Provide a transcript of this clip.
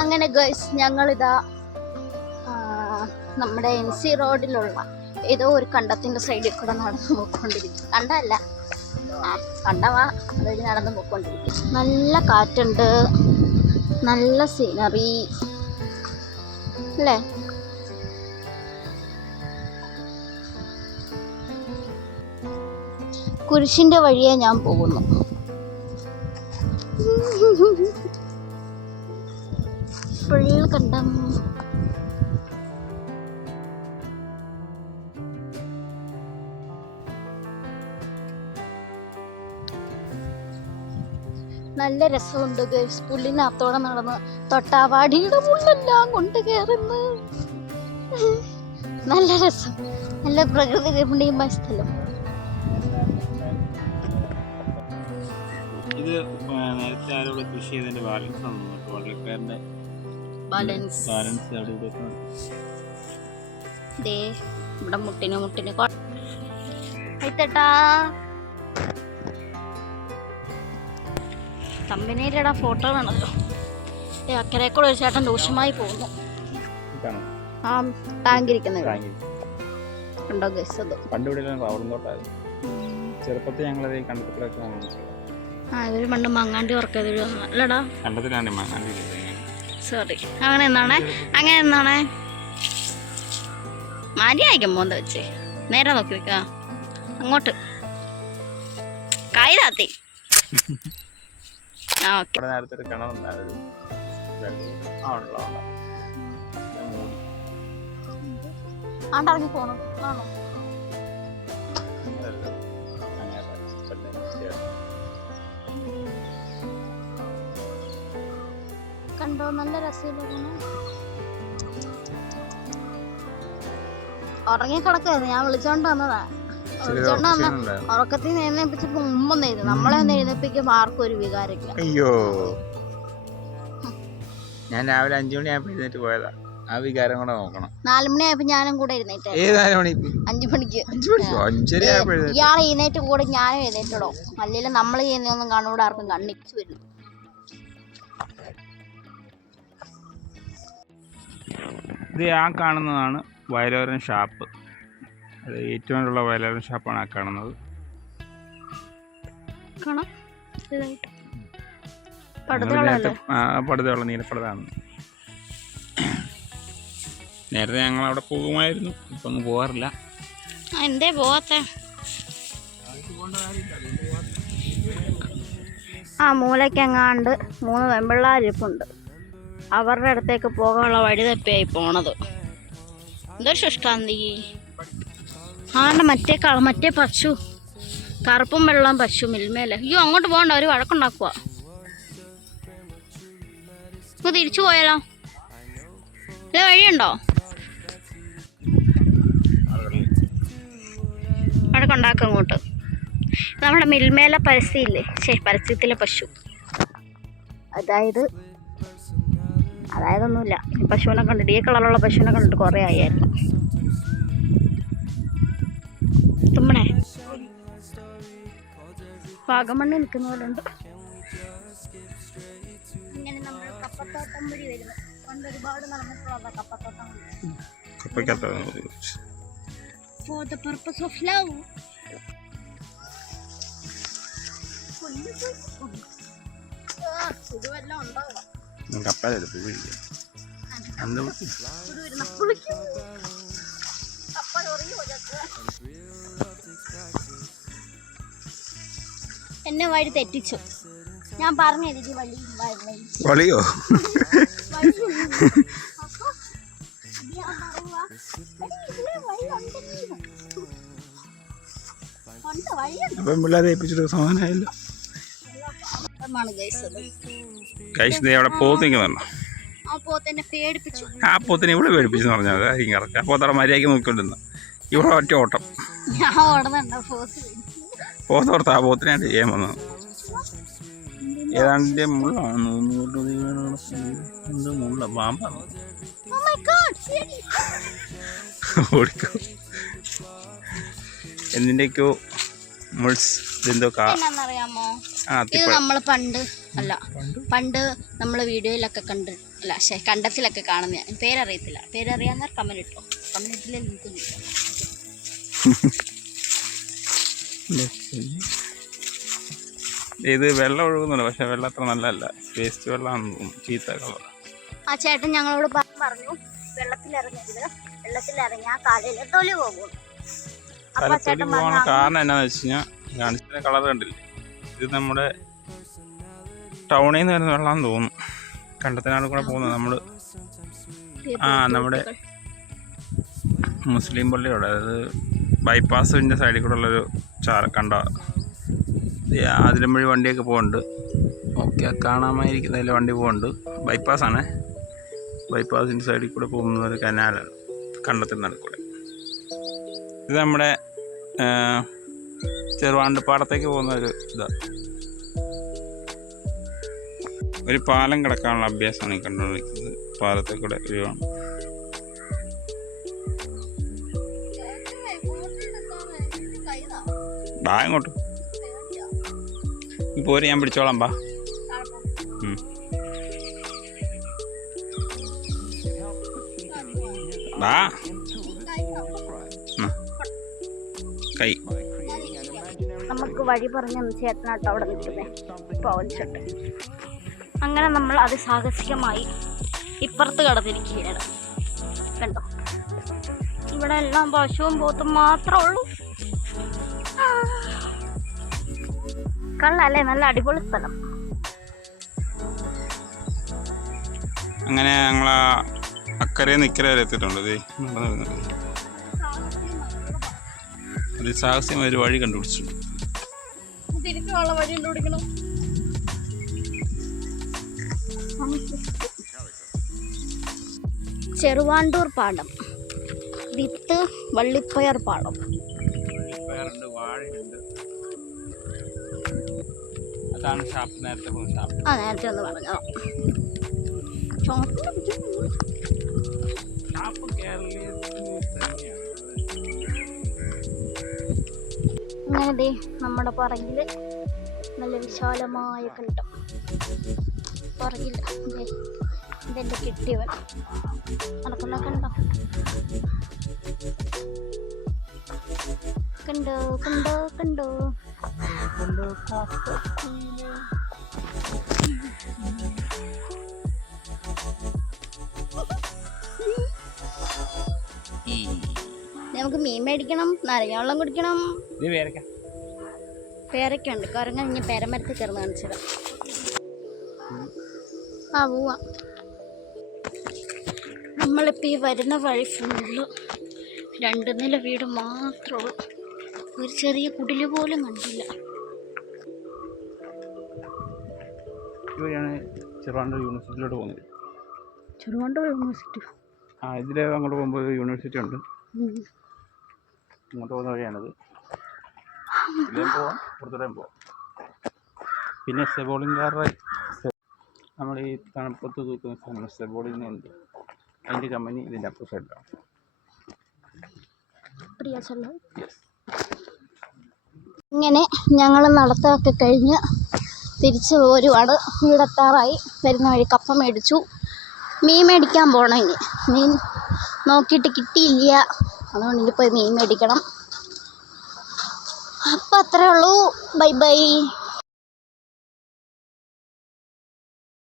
അങ്ങനെ ഗൈസ് ഞങ്ങളിതാ നമ്മുടെ NC റോഡിലുള്ള ഏതോ ഒരു കണ്ടത്തിന്റെ സൈഡിൽ കൂടെ നടന്നു പോയിക്കൊണ്ടിരിക്കും. കണ്ടല്ല, കണ്ടവാ അതൊരു നടന്നു പോയിക്കൊണ്ടിരിക്കും. നല്ല കാറ്റുണ്ട്, നല്ല സീനറി അല്ലേ? കുരിശിന്റെ വഴിയെ ഞാൻ പോകുന്നു. ഫുൾ കണ്ടം. നല്ല രസമുണ്ട് ഗൈസ്. പുല്ലിനകത്തോടെ നടന്ന് തൊട്ടാവാടിയുടെ മുള്ളെല്ലാം കൊണ്ട് കയറുന്നു. നല്ല രസം, നല്ല പ്രകൃതി രമണീയമായ സ്ഥലം. ഇത് നേരത്തെ ആരോട് കൃഷി ചെയ്തതിന്റെ ബാലൻസ് ആണ്. വള്ളിപ്പയറിന്റെ ബാലൻസ് ഇവിടെ മുട്ടിന് കമ്പനിയിലിടാ ഫോട്ടോ വേണല്ലോ. അക്കരെ കൂടെ ഒരു ചേട്ടൻ ദോഷമായി പോകുന്നു. ആ ടാങ്ക് ഇരിക്കുന്നത് ഉണ്ടോ ഗസ്? അത് ചെറുപ്പത്തിൽ ഞങ്ങളത് കണ്ടത്തിലൊക്കെ ഇവര് പണ്ട് മങ്ങാണ്ടി ഉറക്കല്ലടാ. സോറി, അങ്ങനെ എന്നാണേ മര്യാദയ്ക്ക് മോന്ത വെച്ചേ നേരെ നോക്കി വെക്ക. അങ്ങോട്ട് കൈ താത്തി. ആണ്ടിറങ്ങി പോണോ? ആണോ? കണ്ടോ, നല്ല രസമില്ല. ഉറങ്ങി കിടക്കായിരുന്നു, ഞാൻ വിളിച്ചോണ്ട് വന്നതാ. വിളിച്ചോണ്ട് വന്ന ഉറക്കത്തിൽ നിന്ന് എഴുന്നേപ്പിച്ചപ്പോ ഉമ്മെന്ന് നമ്മളെ ഒന്ന് എഴുന്നേപ്പിക്കുമ്പോ ആർക്കും ഒരു വികാരമില്ല. അയ്യോ, ഞാൻ രാവിലെ 5 മണിയായപ്പോ എഴുന്നേറ്റ് പോയതാ. ആ വികാരം കൂടെ നോക്കണം. 4 മണിയായപ്പോ ഞാനും കൂടെ എഴുന്നേറ്റ്. 5 മണിക്ക് ഇയാൾ എഴുന്നേറ്റ് കൂടെ ഞാനും എഴുന്നേറ്റിടോ. അല്ലെങ്കിൽ നമ്മൾ ചെയ്യുന്നൊന്നും കാണൂടെ ആർക്കും കണ്ണിച്ചു വരും. ഇത് ആ കാണുന്നതാണ് വയലോരം ഷാപ്പ്. അത് ഏറ്റവും ഉള്ള വയലോരം ഷാപ്പാണ് ആ കാണുന്നത്. പടുതയുള്ള നീലപ്പടുതാണ്. നേരത്തെ ഞങ്ങൾ അവിടെ പോകുമായിരുന്നു, ഇപ്പൊ ഒന്നും പോകാറില്ല. എന്തേ പോവാത്തെ? ആ മൂലക്കെങ്ങാണ്ട് 3 വെമ്പിള്ളാരിപ്പുണ്ട്. അവരുടെ അടുത്തേക്ക് പോകാനുള്ള വഴി തപ്പിയായി പോണത്. എന്തൊരു ശുഷ്കാന്തി. മറ്റേ പശു, കറുപ്പും വെള്ളം പശു മിൽമേലെ. അയ്യോ, അങ്ങോട്ട് പോകണ്ട, ഒരു വഴക്കുണ്ടാക്കുക. തിരിച്ചു പോയാലോ? അല്ല, വഴിയുണ്ടോ? വഴക്കുണ്ടാക്കും അങ്ങോട്ട്. നമ്മുടെ മിൽമേലെ പരസ്യമില്ലേ? പരസ്യത്തിലെ പശു. അതായതൊന്നുമില്ല. പശുവിനെ കണ്ടിട്ട്, ഈ കളറുള്ള പശുവിനെ കണ്ടിട്ട് കുറേ ആയിരുന്നു. തുമ്മണേ വാഗമണ്ണി നിൽക്കുന്ന പോലെ ഉണ്ട്. ഇങ്ങനെ നമ്മൾ കപ്പത്തോട്ടം വഴി വരുന്നു. പണ്ട് ഒരുപാട് നടന്നിട്ടുള്ള കപ്പത്തോട്ടം. For the purpose of love. ഇതുവെല്ലാം ഉണ്ടാവുക. എന്നെ വഴി തെറ്റിച്ചു. ഞാൻ പറഞ്ഞു വഴിയോ? പിള്ളേരെ ഏൽപ്പിച്ചിട്ട് സമാധാനമായല്ലോ. അവിടെ പോത്തിങ്ങുന്നുണ്ടോ? ആ പോത്തിനെ ഇവിടെ പേടിപ്പിച്ചെന്ന് പറഞ്ഞാൽ അതായിരിക്കും കറക്റ്റ്. ആ പോത്തറ മര്യാദയ്ക്ക് നോക്കിക്കൊണ്ടിരുന്ന ഇവിടെ ഒറ്റ ഓട്ടം. പോത്തോർത്ത് ആ പോത്തിനായിട്ട് ചെയ്യാൻ വന്നത്. ഏതാണ്ട് മുള്ളാണ്, മുള്ള പാമ്പാണ്. ഓടിക്കോ, എന്തിൻ്റെയൊക്കെയോ മുൾസ്. ഇതെന്തോ അറിയാമോ? ഇത് നമ്മൾ പണ്ട് നമ്മൾ വീഡിയോയിലൊക്കെ കണ്ടത്തിലൊക്കെ കാണുന്ന പേരറിയത്തില്ല. പേരറിയാവുന്നവർ കമന്റ് ഇട്ടോ. കമന്റിൽ നിൽക്കുന്നില്ല. ഇത് വെള്ളം ഒഴുകുന്നുണ്ട്, പക്ഷെ വെള്ളം അത്ര നല്ലതല്ല. വേസ്റ്റ് വെള്ളമാണെന്ന് തോന്നുന്നു, ചീത്ത കളർ. ആ ചേട്ടൻ ഞങ്ങളോട് പറഞ്ഞു വെള്ളത്തിലിറങ്ങി ആ കാലയിൽ തൊലി പോകും. കാരണം എന്നാന്ന് വെച്ച് കഴിഞ്ഞാൽ കാണിച്ച കളർ കണ്ടില്ലേ, ഇത് നമ്മുടെ ടൗണിൽ നിന്ന് വരുന്ന വെള്ളമാണെന്ന് തോന്നുന്നു. കണ്ടത്തിനാണ് കൂടെ പോകുന്നത്. നമ്മുടെ മുസ്ലിം പള്ളിയോടെ, അതായത് ബൈപ്പാസിൻ്റെ സൈഡിൽ കൂടെ ഉള്ളൊരു കണ്ട അതിലും വഴി വണ്ടിയൊക്കെ പോകുന്നുണ്ട്. ഓക്കെ, കാണാമായിരിക്കും. അതിൽ വണ്ടി പോകുന്നുണ്ട്. ബൈപ്പാസാണ്. ബൈപ്പാസിൻ്റെ സൈഡിൽ കൂടെ പോകുന്ന ഒരു കനാലാണ്, കണ്ടത്തിൻ്റെ നടുക്കൂടെ. ഇത് നമ്മുടെ ചെറുവാണ്ടുപാടത്തേക്ക് പോകുന്ന ഒരു ഇതാണ്. ഒരു പാലം കിടക്കാനുള്ള അഭ്യാസമാണ് ഈ കണ്ടുകൊണ്ടിരിക്കുന്നത്. പാലത്തിൽ കൂടെ വ്യൂവാണ്. ബാ ഇങ്ങോട്ട് പോര്, ഞാൻ പിടിച്ചോളാം. ബാ. ബാ കൈ. നമുക്ക് വഴി പറഞ്ഞ ചേട്ടനാട്ടോ അവിടെ നിൽക്കുന്നേ. പവൻചട്ട്. അങ്ങനെ നമ്മൾ അതിസാഹസികമായി ഇപ്പുറത്ത് കടന്നിരിക്കുകയാണ്. കണ്ടോ, ഇവിടെ എല്ലാം പശുവും പോത്തും മാത്രമേ ഉള്ളൂ. കള്ളല്ലേ, നല്ല അടിപൊളി സ്ഥലം. അങ്ങനെ ഞങ്ങൾ അക്കരെ നിക്കരെ വരെ എത്തിയിട്ടുണ്ട്. അതിസാഹസ്യമായ ഒരു വഴി കണ്ടുപിടിച്ചിട്ടുണ്ട്. തിരിച്ചുള്ള വഴി കണ്ടുപിടിക്കണം. ചെറുവാണ്ടൂർ പാടം, വിത്ത് വള്ളിപ്പയർ പാടം. അതാണ് ഷാപ്പ്. നേരത്തെ ഷാപ്പ്. നേരത്തെ ഒന്ന് പറഞ്ഞോ. അങ്ങനെ നമ്മുടെ പുറകിൽ നല്ല വിശാലമായ കണ്ടം. പുറകിൽ ഇതെൻ്റെ കിട്ടിയവൻ നടക്കുന്ന കണ്ടോ. കണ്ടോ കണ്ടോ കണ്ടോ. നമുക്ക് മീൻ മേടിക്കണം, നാരങ്ങ വെള്ളം കുടിക്കണം. പേരൊക്കെ ഉണ്ട്. കുരങ്ങ ഇനി പേരമരത്തിൽ കയറുന്ന കാണിച്ചത്. പോവാ. നമ്മളിപ്പോൾ ഈ വരുന്ന വഴി ഫുള്ള് 2 നില വീട് മാത്രമേ ഉള്ളൂ. ഒരു ചെറിയ കുടില് പോലും കണ്ടില്ല. ചെറുവാണ്ടൂർ യൂണിവേഴ്സിറ്റിയിലോട്ട് പോകുന്നത്. ചെറുവാണ്ടൂർ യൂണിവേഴ്സിറ്റി? ഇതിലെ അങ്ങോട്ട് പോകുമ്പോൾ ഒരു യൂണിവേഴ്സിറ്റി ഉണ്ട്. അങ്ങോട്ട് പോകുന്ന വഴിയാണിത്. ഇതിലേയും പോവാം, പുറത്തോടെയും പോവാം. പിന്നെ സെബോളിൻകാരുടെ നമ്മൾ ഈ തണുപ്പത്ത് തൂക്കുന്ന സ്ഥലം സെബോളിനുണ്ട്. അതിൻ്റെ കമ്പനി ഇതിൻ്റെ അപ്പുറ സൈഡിലാണ്. ഇങ്ങനെ ഞങ്ങൾ നടത്തമൊക്കെ കഴിഞ്ഞ് തിരിച്ച് പോരുവാണ്. വീടെത്താറായി. വരുന്ന വഴി കപ്പ മേടിച്ചു. മീൻ മേടിക്കാൻ പോകണം. ഇനി മീൻ നോക്കിയിട്ട് കിട്ടിയില്ല, അതുകൊണ്ട് ഇനി പോയി മീൻ മേടിക്കണം. അപ്പം അത്രേ ഉള്ളൂ. Bye bye.